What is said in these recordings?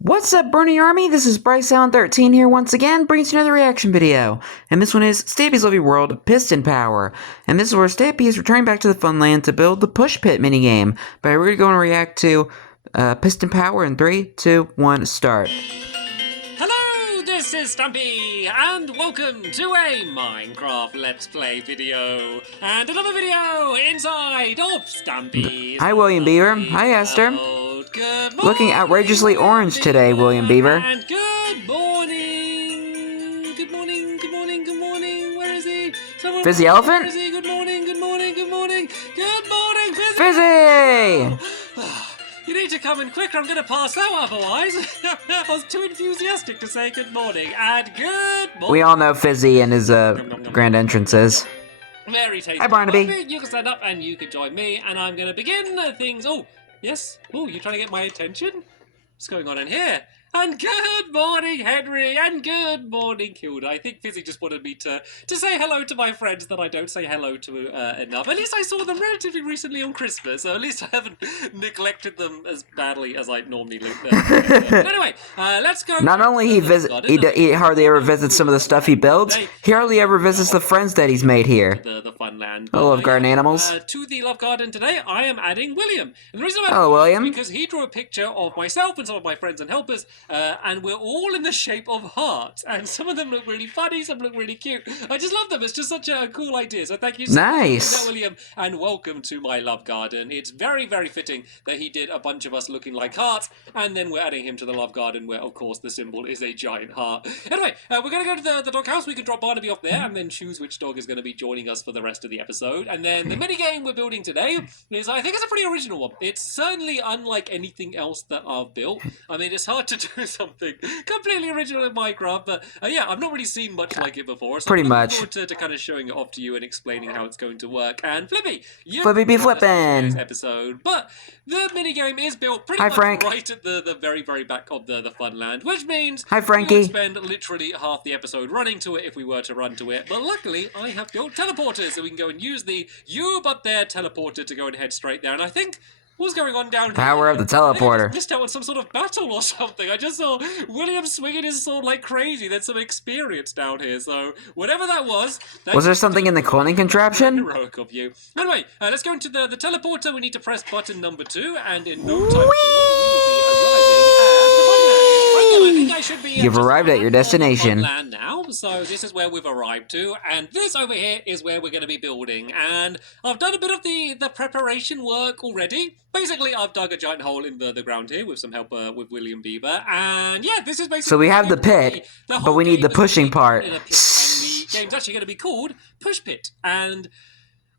What's up, Bernie Army? This is BryceAllen13 here once again, bringing you another reaction video. And this one is Stampy's Lovely World Piston Power. And this is where Stampy is returning back to the Funland to build the Push Pit minigame. But we're going to react to Piston Power in 3, 2, 1, start. Hello, this is Stampy, and welcome to a Minecraft Let's Play video. And another video inside of Stampy's. Hi, William Beaver. Hi, Esther. Good morning. Looking outrageously orange today, William Beaver. And good morning. Good morning, good morning, good morning. Where is he? Someone, Fizzy Elephant? Where is he? Good morning, good morning, good morning. Good morning, Fizzy. Fizzy! You need to come in quicker, I'm going to pass out otherwise. I was too enthusiastic to say good morning, and good morning. We all know Fizzy and his grand entrances. Very tasty. Hi, Barnaby. You can stand up and you can join me, and I'm going to begin things. Oh, yes. Oh, you're trying to get my attention? What's going on in here? And good morning, Henry, and good morning, Kilda. I think Fizzy just wanted me to say hello to my friends that I don't say hello to enough. At least I saw them relatively recently on Christmas, so at least I haven't neglected them as badly as I normally do. Anyway, let's go. Not only he hardly ever visits some of the stuff he builds, he hardly ever visits the friends that he's made here. The fun land. I love garden animals. To the love garden today, I am adding William. And the reason I'm Hello, William. is because he drew a picture of myself and some of my friends and helpers, and we're all in the shape of hearts. And some of them look really funny, some look really cute. I just love them. It's just such a cool idea. So thank you so much for that, William, and welcome to my love garden. It's very, very fitting that he did a bunch of us looking like hearts, and then we're adding him to the love garden where, of course, the symbol is a giant heart. Anyway, we're going to go to the doghouse. We can drop Barnaby off there and then choose which dog is going to be joining us for the rest of the episode. And then the minigame we're building today is, I think it's a pretty original one. It's certainly unlike anything else that I've built. I mean, it's hard to do something completely original in Minecraft, but yeah, I've not really seen much like it before. So pretty I'm much. looking forward to kind of showing it off to you and explaining how it's going to work. And Flippy, you Flippy be flippin'. Episode, but the minigame is built pretty much Frank. right at the very, very back of the fun land, which means Hi, Frankie. we would spend literally half the episode running to it if we were to run to it. But luckily, I have built teleporters, so we can go and use the you but there teleporter to go and head straight there. And I think what's going on down here? Power of the teleporter. I missed out on some sort of battle or something. I just saw William swinging his sword like crazy. There's some experience down here, so whatever that was. Was there something in the cloning contraption? Heroic of you. Anyway, let's go into the teleporter. We need to press button number 2, and in no time You've arrived at your destination. Land now, so this is where we've arrived to, and this over here is where we're going to be building. And I've done a bit of the preparation work already. Basically, I've dug a giant hole in the ground here with some help with William Beaver, and yeah, this is basically. So we have the pit, but we need the pushing part. And the game's actually going to be called Push Pit, and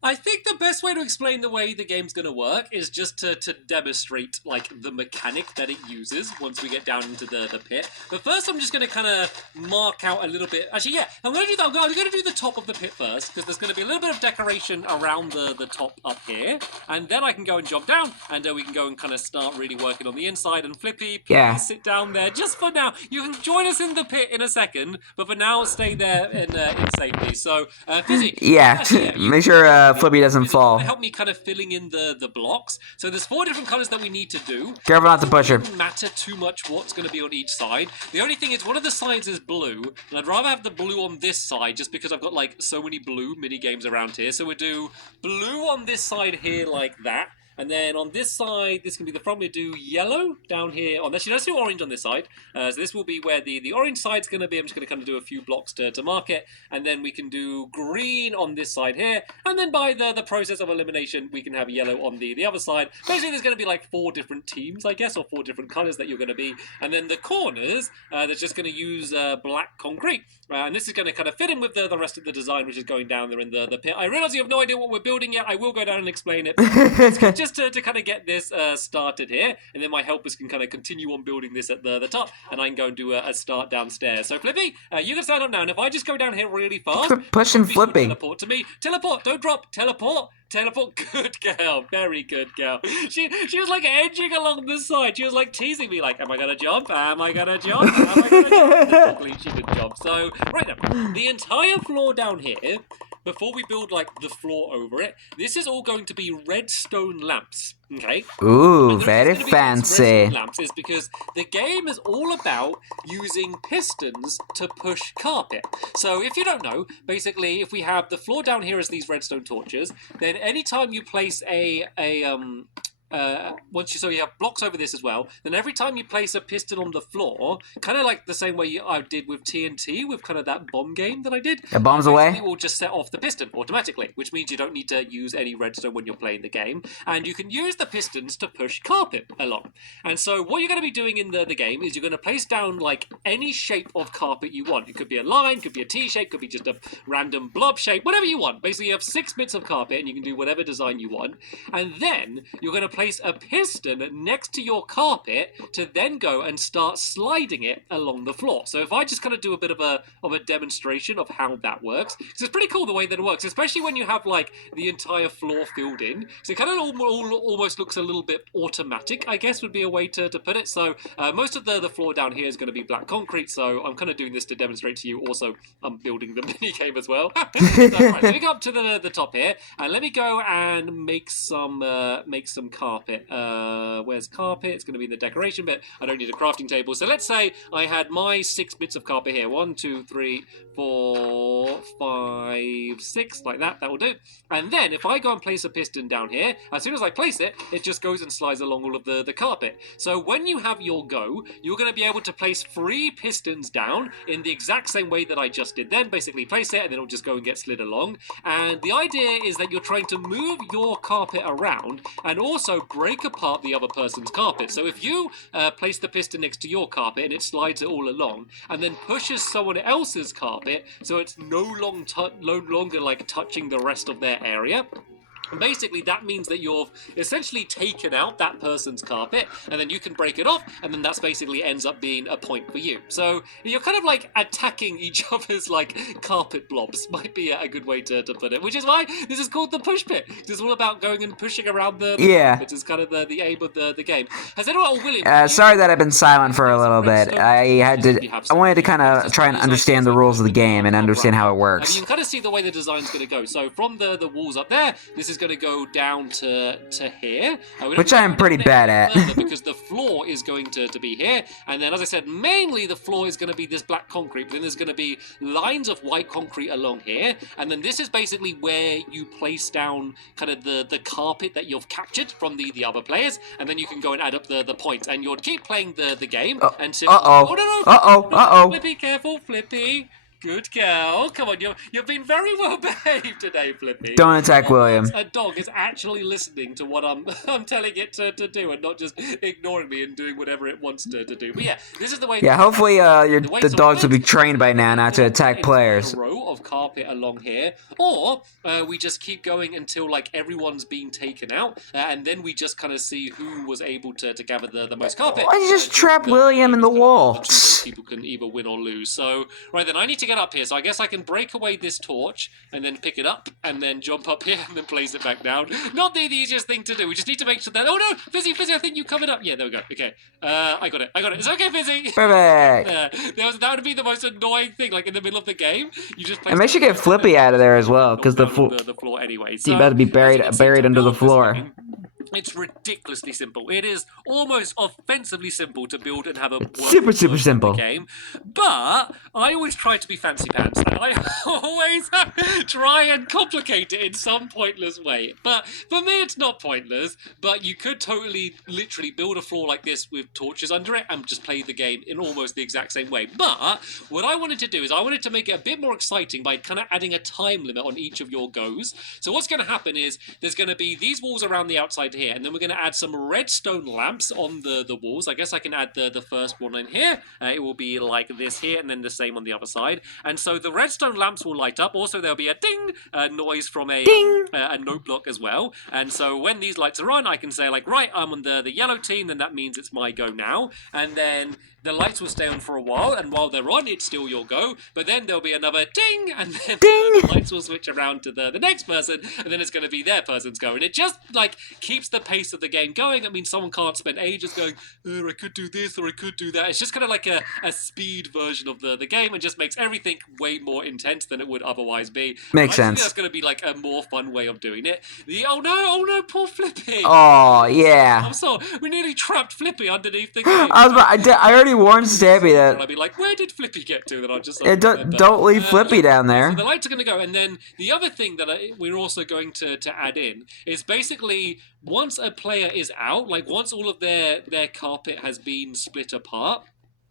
I think the best way to explain the way the game's going to work is just to demonstrate, like, the mechanic that it uses once we get down into the pit. But first, I'm just going to kind of mark out a little bit. Actually, yeah, I'm going to do that. I'm going to do the top of the pit first, because there's going to be a little bit of decoration around the top up here. And then I can go and jump down, and we can go and kind of start really working on the inside. And Flippy, please sit down there just for now. You can join us in the pit in a second, but for now, stay there in safety. So, Fizzy. Yeah, make sure Flippy doesn't fall. Help me kind of filling in the blocks. So there's 4 different colors that we need to do. Careful not to push her. It doesn't matter too much what's going to be on each side. The only thing is one of the sides is blue, and I'd rather have the blue on this side just because I've got like so many blue mini games around here. So we'll do blue on this side here like that. And then on this side, this can be the front. We do yellow down here. Actually, let's do orange on this side. So this will be where the orange side's going to be. I'm just going to kind of do a few blocks to mark it. And then we can do green on this side here. And then by the process of elimination, we can have yellow on the other side. Basically, there's going to be like 4 different teams, I guess, or 4 different colors that you're going to be. And then the corners, that's just going to use black concrete. And this is going to kind of fit in with the rest of the design, which is going down there in the pit. I realize you have no idea what we're building yet. I will go down and explain it. Just to kind of get this started here, and then my helpers can kind of continue on building this at the top, and I can go and do a start downstairs. So Flippy, you can stand up now, and if I just go down here really fast, pushing Flippy. Teleport to me. Teleport, don't drop. Teleport. Teleport. Good girl. Very good girl. She was like edging along the side. She was like teasing me like, am I going to jump? Am I going to jump? Am I going to jump? Luckily, she did jump. So, right now, the entire floor down here before we build like the floor over it, this is all going to be redstone lamps. Okay. Ooh, And the reason very it's gonna be these redstone fancy. lamps is because the game is all about using pistons to push carpet. So if you don't know, basically, if we have the floor down here as these redstone torches, then anytime you place so you have blocks over this as well, then every time you place a piston on the floor, kind of like the same way I did with TNT, with kind of that bomb game that I did, The bomb's away? it will just set off the piston automatically, which means you don't need to use any redstone when you're playing the game, and you can use the pistons to push carpet along. And so what you're going to be doing in the game is you're going to place down like any shape of carpet you want. It could be a line, could be a T-shape, could be just a random blob shape, whatever you want. Basically, you have 6 bits of carpet, and you can do whatever design you want, and then you're going to place a piston next to your carpet to then go and start sliding it along the floor. So if I just kind of do a bit of a demonstration of how that works, because it's pretty cool the way that it works, especially when you have like the entire floor filled in. So it kind of almost looks a little bit automatic, I guess would be a way to put it. So most of the floor down here is going to be black concrete, so I'm kind of doing this to demonstrate to you. Also, I'm building the mini game as well. So, right, let me go up to the top here, and let me go and make some carpet. Where's carpet? It's going to be the decoration bit. I don't need a crafting table. So let's say I had my 6 bits of carpet here. 1, 2, 3, 4, 5, 6, like that. That will do. And then if I go and place a piston down here, as soon as I place it, it just goes and slides along all of the carpet. So when you have your go, you're going to be able to place 3 pistons down in the exact same way that I just did then. Basically place it and then it'll just go and get slid along. And the idea is that you're trying to move your carpet around and also break apart the other person's carpet. So if you place the piston next to your carpet and it slides it all along and then pushes someone else's carpet so it's no longer like touching the rest of their area, basically that means that you've essentially taken out that person's carpet and then you can break it off, and then that's basically ends up being a point for you. So you're kind of like attacking each other's like carpet blobs, might be a good way to put it, which is why this is called the push pit. It's all about going and pushing around the carpet. It's kind of the aim of the game. Has anyone, William, sorry that I've been silent for a little bit. I wanted to kind of try and understand the rules of the game and understand how it works. You can kind of see the way the design's going to go. So from the walls up there, this is going to go down to here, which I am pretty bad at. Because the floor is going to be here, and then as I said, mainly the floor is going to be this black concrete, but then there's going to be lines of white concrete along here, and then this is basically where you place down kind of the carpet that you've captured from the other players, and then you can go and add up the points, and you'll keep playing the game until... Flippy, careful, Flippy. Good girl. Come on, you've been very well behaved today, Flippy. Don't attack William. A dog is actually listening to what I'm telling it to do, and not just ignoring me and doing whatever it wants to do. But yeah, this is the way. Yeah, hopefully the dogs will be trained by now not to attack players. A row of carpet along here, or we just keep going until like everyone's being taken out, and then we just kind of see who was able to gather the most carpet. Why you just trap William in the wall? People can either win or lose. So right then, I need to get up here, so I guess I can break away this torch and then pick it up and then jump up here and then place it back down. Not the easiest thing to do. We just need to make sure that... Oh no! Fizzy, I think you covered up. Yeah, there we go. Okay. I got it. It's okay, Fizzy! Perfect! That would be the most annoying thing, like in the middle of the game. You just place... And make sure you get Flippy out of there as well, because the floor anyway. So, he's about to be buried under the floor. It's ridiculously simple. It is almost offensively simple to build and have a super simple game. But I always try to be fancy pants. I always try and complicate it in some pointless way. But for me, it's not pointless. But you could totally, literally build a floor like this with torches under it and just play the game in almost the exact same way. But what I wanted to do is I wanted to make it a bit more exciting by kind of adding a time limit on each of your goes. So what's going to happen is there's going to be these walls around the outside here, and then we're going to add some redstone lamps on the walls. I guess I can add the first one in here. It will be like this here, and then the same on the other side. And so the redstone lamps will light up. Also, there'll be a ding noise from a note block as well. And so when these lights are on, I can say like, right, I'm on the yellow team, then that means it's my go now. And then the lights will stay on for a while, and while they're on, it's still your go. But then there'll be another ding, and then the lights will switch around to the next person, and then it's going to be their person's go. And it just like keeps keeps the pace of the game going. I mean, someone can't spend ages going, I could do this or I could do that. It's just kind of like a speed version of the game, and just makes everything way more intense than it would otherwise be. Makes I sense. think that's going to be like a more fun way of doing it. Oh no, poor Flippy. Oh, yeah. I'm sorry, we nearly trapped Flippy underneath the game. I already warned Stampy that. I'd be like, where did Flippy get to? That I just don't leave Flippy down there. So the lights are going to go, and then the other thing that we're also going to add in is basically once a player is out, like once all of their carpet has been split apart,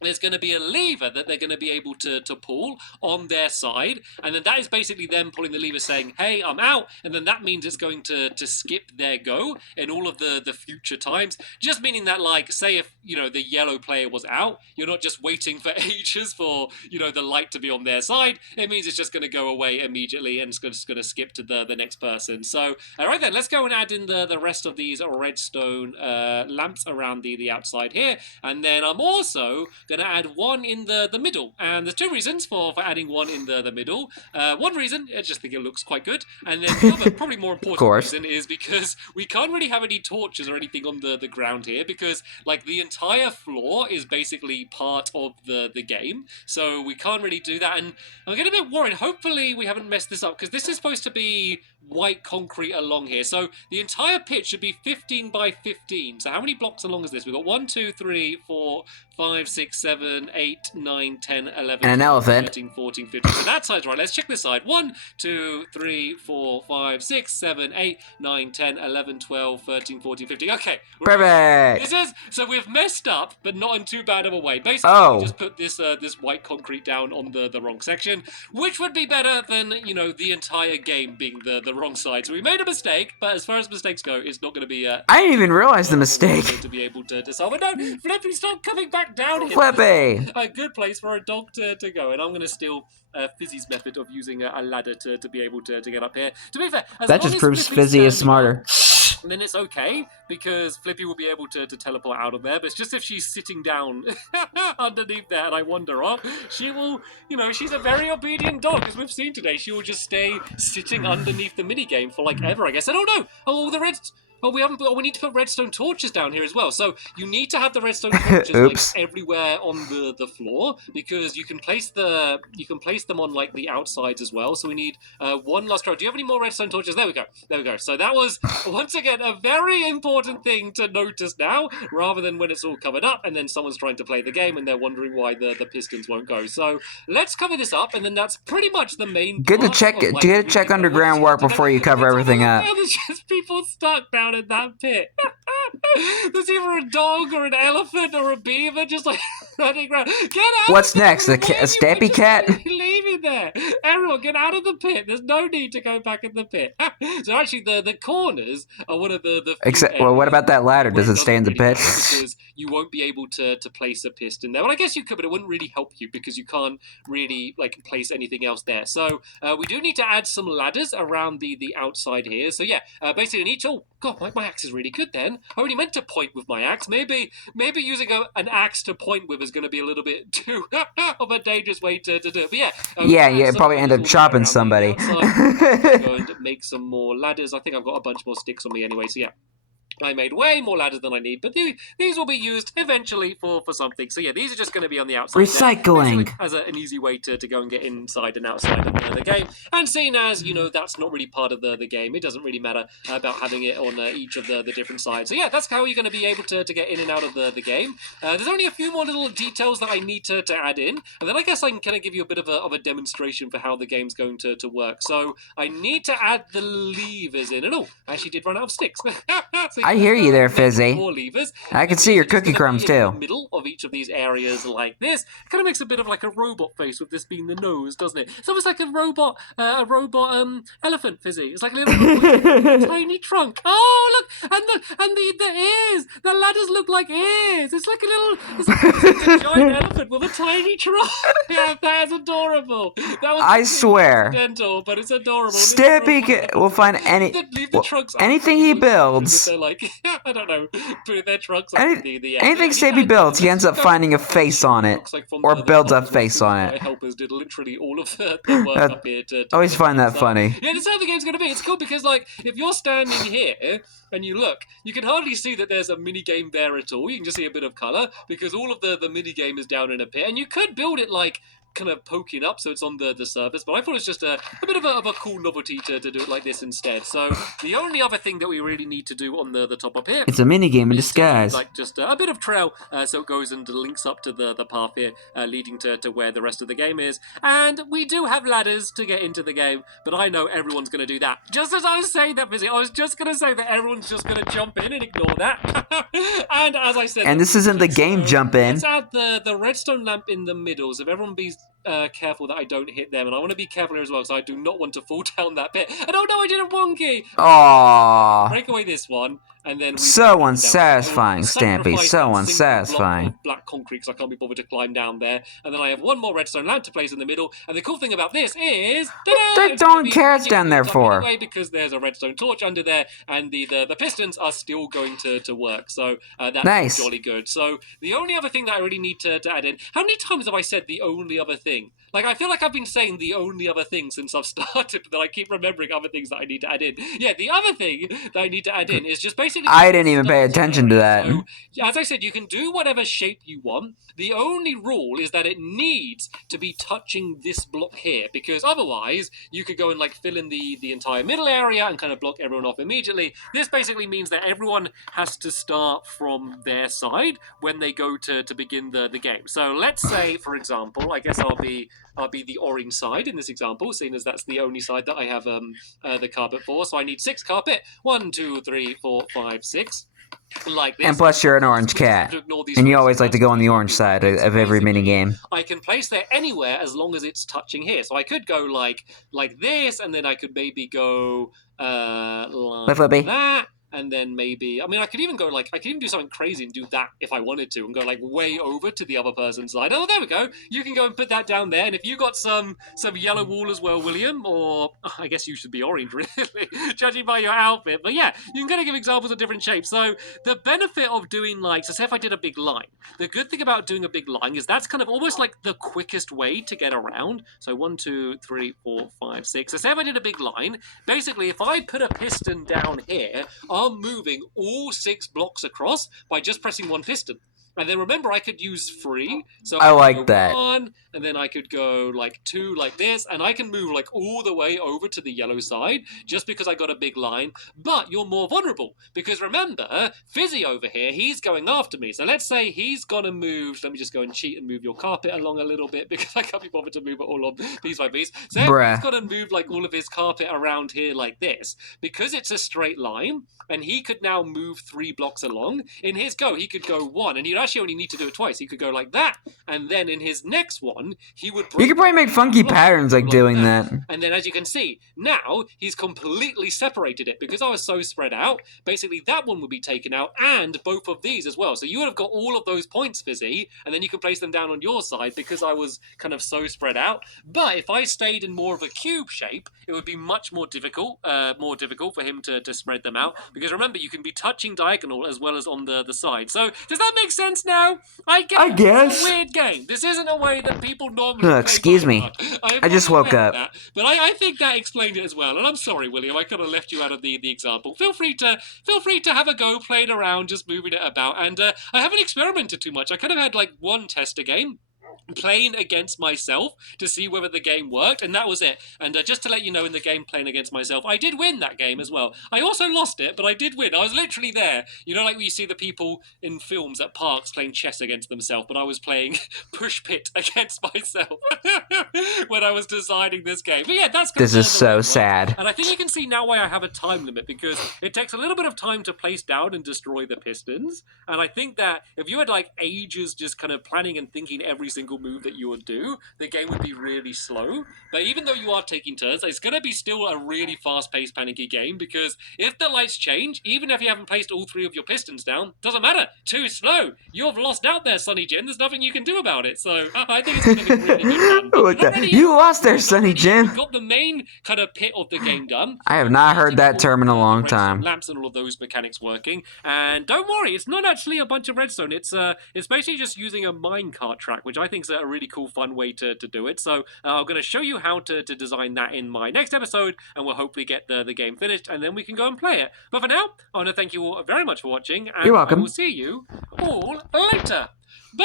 there's going to be a lever that they're going to be able to pull on their side, and then that is basically them pulling the lever saying, hey, I'm out, and then that means it's going to skip their go in all of the future times, just meaning that, like, say if, the yellow player was out, you're not just waiting for ages for, the light to be on their side. It means it's just going to go away immediately, and it's just going to skip to the next person. So, all right then, let's go and add in the rest of these redstone lamps around the outside here, and then I'm also going to add one in the middle, and there's two reasons for adding one in the middle. One reason, I just think it looks quite good, and then the other, probably more important reason, is because we can't really have any torches or anything on the ground here, because like the entire floor is basically part of the game, so we can't really do that. And I'm getting a bit worried. Hopefully we haven't messed this up, because this is supposed to be white concrete along here, so the entire pit should be 15 by 15. So how many blocks along is this? We've got 1, 2, 3, 4, 5, 6, 7, 8, 9, 10, 11, and an elephant. 13, 14, 15. So that side's right. Let's check this side. 1, 2, 3, 4, 5, 6, 7, 8, 9, 10, 11, 12, 13, 14, 15. Okay. Perfect. So we've messed up, but not in too bad of a way. Basically, we just put this white concrete down on the wrong section, which would be better than, the entire game being the wrong side. So we made a mistake, but as far as mistakes go, it's not going to be I didn't even realize the mistake. To be able to solve it. No, Flippy, stop coming back down here. Flippy! A good place for a dog to go, and I'm going to steal Fizzy's method of using a ladder to be able to get up here. To be fair, that just proves Fizzy is smarter. Then it's okay, because Flippy will be able to teleport out of there, but it's just if she's sitting down underneath there and I wander off, she will, she's a very obedient dog, as we've seen today. She will just stay sitting underneath the minigame for like ever, I guess. I don't know. Oh, the red... Oh, we need to put redstone torches down here as well. So you need to have the redstone torches like everywhere on the floor, because you can place them on like the outsides as well. So we need one last row. Do you have any more redstone torches? There we go. So that was once again a very important thing to notice now, rather than when it's all covered up and then someone's trying to play the game and they're wondering why the pistons won't go. So let's cover this up, and then that's pretty much the main. Good to check underground work before you cover everything up. There's just people stuck down in that pit. There's either a dog or an elephant or a beaver just like running around. Get out! What's next? A Stampy cat? Leave it there. Everyone, get out of the pit. There's no need to go back in the pit. So actually, the corners are one of the well, what about that ladder? Does it stay in the pit? Because you won't be able to place a piston there. Well, I guess you could, but it wouldn't really help you because you can't really like place anything else there. So we do need to add some ladders around the outside here. So yeah, basically in each. Oh God, my axe is really good. Then I only meant to point with my axe. Maybe using an axe to point with is going to be a little bit too of a dangerous way to do it. But yeah, you probably end up chopping somebody. Go and make some more ladders. I think I've got a bunch more sticks on me anyway. So yeah. I made way more ladders than I need, but these will be used eventually for something. So yeah, these are just going to be on the outside. Recycling. As an easy way to go and get inside and outside of the game. And seeing as, that's not really part of the game, it doesn't really matter about having it on each of the different sides. So yeah, that's how you're going to be able to get in and out of the game. There's only a few more little details that I need to add in, and then I guess I can kind of give you a bit of a demonstration for how the game's going to work. So I need to add the levers in. And I actually did run out of sticks. So I hear you there, Fizzy. More levers. I can see your cookie crumbs too. In the middle of each of these areas like this. It kind of makes a bit of like a robot face with this being the nose, doesn't it? It's almost like a robot elephant, Fizzy. It's like a little tiny trunk. Oh look, and the ears. The ladders look like ears. It's like a giant elephant with a tiny trunk. Yeah, that is adorable. That was I swear. Accidental, but it's adorable. Stampy will find anything he builds like, I don't know, putting their trucks on the anything Stampy builds, he ends up finding a face on it, or builds a face on my it. helpers did literally all of the work up here to always find that funny. Yeah, this is how the game's going to be. It's cool because, like, if you're standing here and you look, you can hardly see that there's a mini game there at all. You can just see a bit of color because all of the mini game is down in a pit, and you could build it like kind of poking up so it's on the surface, but I thought it's just a bit of a cool novelty to do it like this instead. So the only other thing that we really need to do on the top up here, it's a mini game in disguise, like just a bit of trail, so it goes and links up to the path here, leading to where the rest of the game is. And we do have ladders to get into the game, but I know everyone's going to do that. Just as I was saying that, Vizzy, I was just going to say that everyone's just going to jump in and ignore that. And as I said, and this isn't the game jump in. Let's add the redstone lamp in the middle, so if everyone be careful that I don't hit them, and I want to be careful here as well, because I do not want to fall down that pit. And oh no, I did a wonky! Aww. Break away this one, and then so unsatisfying, Stampy, so unsatisfying. Black concrete, because I can't be bothered to climb down there. And then I have one more redstone lamp to place in the middle, and the cool thing about this is... They don't care it's down there for. Anyway, because there's a redstone torch under there, and the pistons are still going to work, so that's nice. Jolly good. So the only other thing that I really need to add in... How many times have I said the only other thing? Like, I feel like I've been saying the only other thing since I've started, but then I keep remembering other things that I need to add in. Yeah, the other thing that I need to add in is just basically... I didn't even pay attention to that. So, as I said, you can do whatever shape you want. The only rule is that it needs to be touching this block here, because otherwise you could go and like fill in the entire middle area and kind of block everyone off immediately. This basically means that everyone has to start from their side when they go to begin the game. So let's say, for example, I guess I'll be the orange side in this example, seeing as that's the only side that I have the carpet for. So I need 6 carpet. 1, 2, 3, 4, 5, 6. Like this. And plus you're an orange cat, and you always like to go on the orange side of every mini game. I can place there anywhere as long as it's touching here. So I could go like this, and then I could maybe go like that. And then maybe, I mean, I could even do something crazy and do that if I wanted to, and go like way over to the other person's side. Oh, there we go. You can go and put that down there. And if you got some yellow wool as well, William, or I guess you should be orange, really, judging by your outfit. But yeah, you can kind of give examples of different shapes. So the benefit of doing so say if I did a big line, the good thing about doing a big line is that's kind of almost like the quickest way to get around. So 1, 2, 3, 4, 5, 6. So say if I did a big line, basically if I put a piston down here, I'm moving all 6 blocks across by just pressing one piston. And then remember, I could use 3. So I like that. 1, and then I could go like 2 like this, and I can move like all the way over to the yellow side just because I got a big line. But you're more vulnerable because remember, Fizzy over here, he's going after me. So let's say he's gonna move. Let me just go and cheat and move your carpet along a little bit because I can't be bothered to move it all on piece by piece. So he's gonna move like all of his carpet around here like this because it's a straight line, and he could now move 3 blocks along. In his go, he could go 1, and he'd actually only need to do it twice. He could go like that, and then in his next one, he would... You could probably make funky patterns like doing that. And then as you can see, now he's completely separated it because I was so spread out. Basically, that one would be taken out, and both of these as well. So you would have got all of those points, Fizzy, and then you can place them down on your side because I was kind of so spread out. But if I stayed in more of a cube shape, it would be much more difficult for him to spread them out. Because remember, you can be touching diagonal as well as on the side. So does that make sense now? I guess. It's a weird game. This isn't a way that people normally play excuse me. I just woke up. But I think that explained it as well. And I'm sorry, William, I could have left you out of the example. Feel free to have a go playing around, just moving it about. And I haven't experimented too much. I kind of had like one tester game, playing against myself to see whether the game worked, and that was it. And just to let you know, in the game playing against myself, I did win that game as well. I also lost it, but I did win. I was literally there. You know, like when you see the people in films at parks playing chess against themselves, but I was playing push pit against myself when I was designing this game. But yeah, this is so sad. And I think you can see now why I have a time limit, because it takes a little bit of time to place down and destroy the pistons. And I think that if you had like ages just kind of planning and thinking every single single move that you would do, the game would be really slow. But even though you are taking turns, it's going to be still a really fast-paced, panicky game, because if the lights change, even if you haven't placed all 3 of your pistons down, doesn't matter. Too slow. You've lost out there, Sonny Jin. There's nothing you can do about it. So I think it's going to be really good fun. Look that. You lost there, Sonny Jin. We've got the main kind of pit of the game done. I have not heard that term in a long time. Lamps and all of those mechanics working. And don't worry, it's not actually a bunch of redstone. It's basically just using a minecart track, which I think is a really cool, fun way to do it. So I'm going to show you how to design that in my next episode, and we'll hopefully get the game finished, and then we can go and play it. But for now, I want to thank you all very much for watching, and you're welcome. I will see you all later. Bye!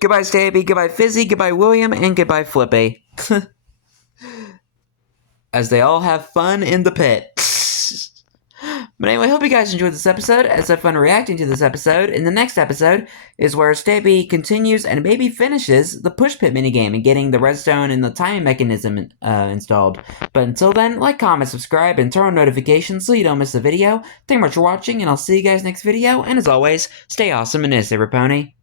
Goodbye, Stampy, goodbye, Fizzy, goodbye, William, and goodbye, Flippy. As they all have fun in the pit. But anyway, I hope you guys enjoyed this episode, as I had fun reacting to this episode. In the next episode is where Stampy continues and maybe finishes the push pit minigame and getting the redstone and the timing mechanism installed. But until then, like, comment, subscribe, and turn on notifications so you don't miss a video. Thank you much for watching, and I'll see you guys next video. And as always, stay awesome and this, Pony.